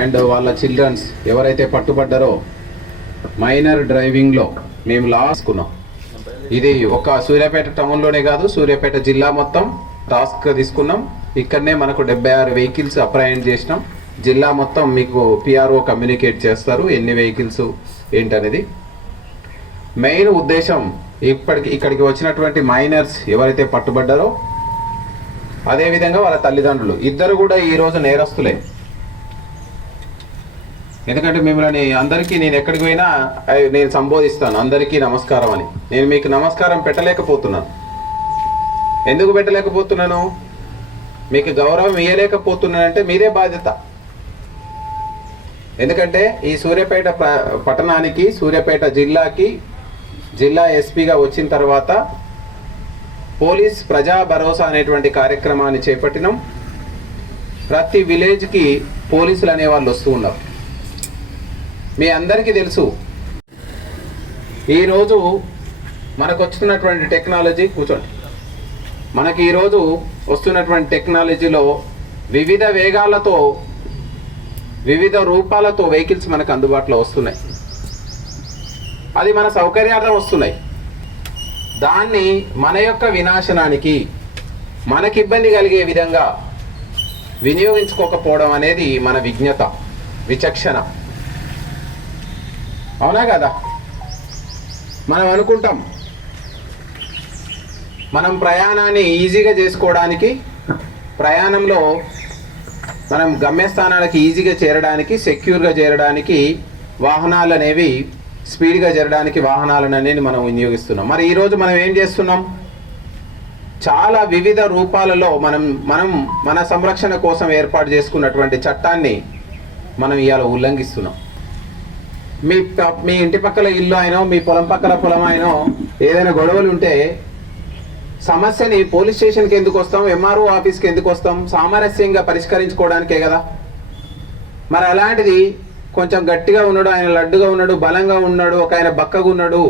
And వాళ్ళ children's ఎవరైతే పట్టుబడ్డారో minor డ్రైవింగ్లో మేము లాసుకున్నాం. ఇది ఒక సూర్యాపేట టౌన్లోనే కాదు, సూర్యాపేట జిల్లా మొత్తం టాస్క్ తీసుకున్నాం. ఇక్కడనే మనకు 76 వెహికల్స్ అప్రహెండ్ చేసినాం. జిల్లా మొత్తం మీకు పిఆర్ఓ కమ్యూనికేట్ చేస్తారు ఎన్ని వెహికల్స్ ఏంటనేది. మెయిన్ ఉద్దేశం ఇక్కడికి వచ్చినటువంటి మైనర్స్ ఎవరైతే పట్టుబడ్డారో అదేవిధంగా వాళ్ళ తల్లిదండ్రులు ఇద్దరు కూడా ఈరోజు నేరస్తులే. ఎందుకంటే మిమ్మల్ని అందరికీ నేను ఎక్కడికి పోయినా నేను సంబోధిస్తాను అందరికీ నమస్కారం అని. నేను మీకు నమస్కారం పెట్టలేకపోతున్నాను. ఎందుకు పెట్టలేకపోతున్నాను? మీకు గౌరవం ఇవ్వలేకపోతున్నానంటే మీదే బాధ్యత. ఎందుకంటే ఈ సూర్యాపేట పట్టణానికి, సూర్యాపేట జిల్లాకి జిల్లా ఎస్పీగా వచ్చిన తర్వాత పోలీస్ ప్రజా భరోసా అనేటువంటి కార్యక్రమాన్ని చేపట్టినాం. ప్రతి విలేజ్కి పోలీసులు అనేవాళ్ళు వస్తూ ఉన్నారు. మీ అందరికీ తెలుసు ఈరోజు మనకు వస్తున్నటువంటి టెక్నాలజీ మనకి ఈరోజు వస్తున్నటువంటి టెక్నాలజీలో వివిధ వేగాలతో వివిధ రూపాలతో వెహికల్స్ మనకు అందుబాటులో వస్తున్నాయి. అది మన సౌకర్యార్థం వస్తున్నాయి. దాన్ని మన యొక్క వినాశనానికి, మనకి ఇబ్బంది కలిగే విధంగా వినియోగించుకోకపోవడం అనేది మన విజ్ఞత, విచక్షణ. అవునా కదా? మనం అనుకుంటాం మనం ప్రయాణాన్ని ఈజీగా చేసుకోవడానికి, ప్రయాణంలో మనం గమ్యస్థానాలకి ఈజీగా చేరడానికి, సెక్యూర్గా చేరడానికి వాహనాలు అనేవి స్పీడ్గా చేరడానికి వాహనాలను అనేది మనం వినియోగిస్తున్నాం. మరి ఈరోజు మనం ఏం చేస్తున్నాం? చాలా వివిధ రూపాలలో మనం మన సంరక్షణ కోసం ఏర్పాటు చేసుకున్నటువంటి చట్టాన్ని మనం ఇవాళ ఉల్లంఘిస్తున్నాం. మీ ఇంటి పక్కల ఇల్లు అయినో, మీ పొలం పక్కల పొలం అయినో ఏదైనా గొడవలు ఉంటే సమస్యని పోలీస్ స్టేషన్కి ఎందుకు వస్తాం, ఎంఆర్ఓ ఆఫీస్కి ఎందుకు వస్తాం? సామరస్యంగా పరిష్కరించుకోవడానికే కదా. మరి అలాంటిది కొంచెం గట్టిగా ఉన్నాడు, ఆయన లడ్డుగా ఉన్నాడు, బలంగా ఉన్నాడు, ఒక ఆయన బక్కగా ఉన్నాడు,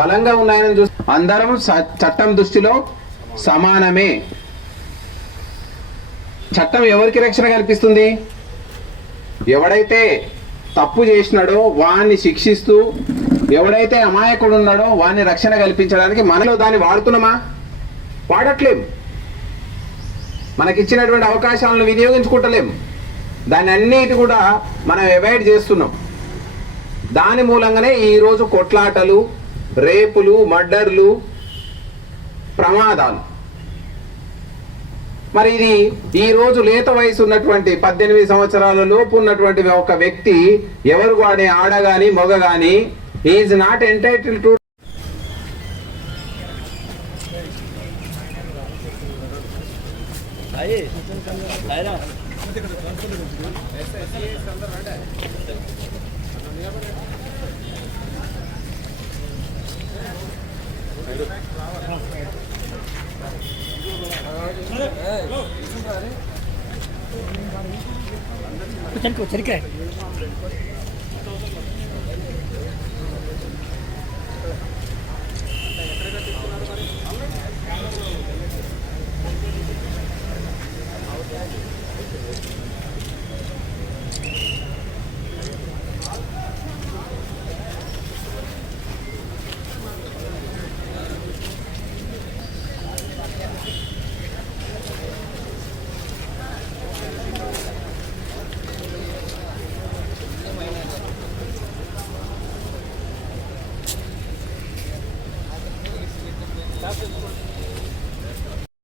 బలంగా ఉన్న ఆయన చూసి అందరం చట్టం దృష్టిలో సమానమే. చట్టం ఎవరికి రక్షణ కల్పిస్తుంది? ఎవడైతే తప్పు చేసినాడో వాడిని శిక్షిస్తూ, ఎవడైతే అమాయకుడు ఉన్నాడో వాడిని రక్షణ కల్పించడానికి మనలో దాన్ని వాడుతున్నామా? వాడట్లేం. మనకిచ్చినటువంటి అవకాశాలను వినియోగించుకుంటలేం. దాన్ని అన్నిటి కూడా మనం అవాయిడ్ చేస్తున్నాం. దాని మూలంగానే ఈరోజు కొట్లాటలు, రేపులు, మర్డర్లు, ప్రమాదాలు. మరి ఇది ఈరోజు లేత వయసు ఉన్నటువంటి 18 సంవత్సరాల లోపు ఉన్నటువంటి ఒక వ్యక్తి, ఎవరు వాడే ఆడ కానీ మగ కానీ, ఈజ్ నాట్ ఎంటైటిల్ టు चल Gracias.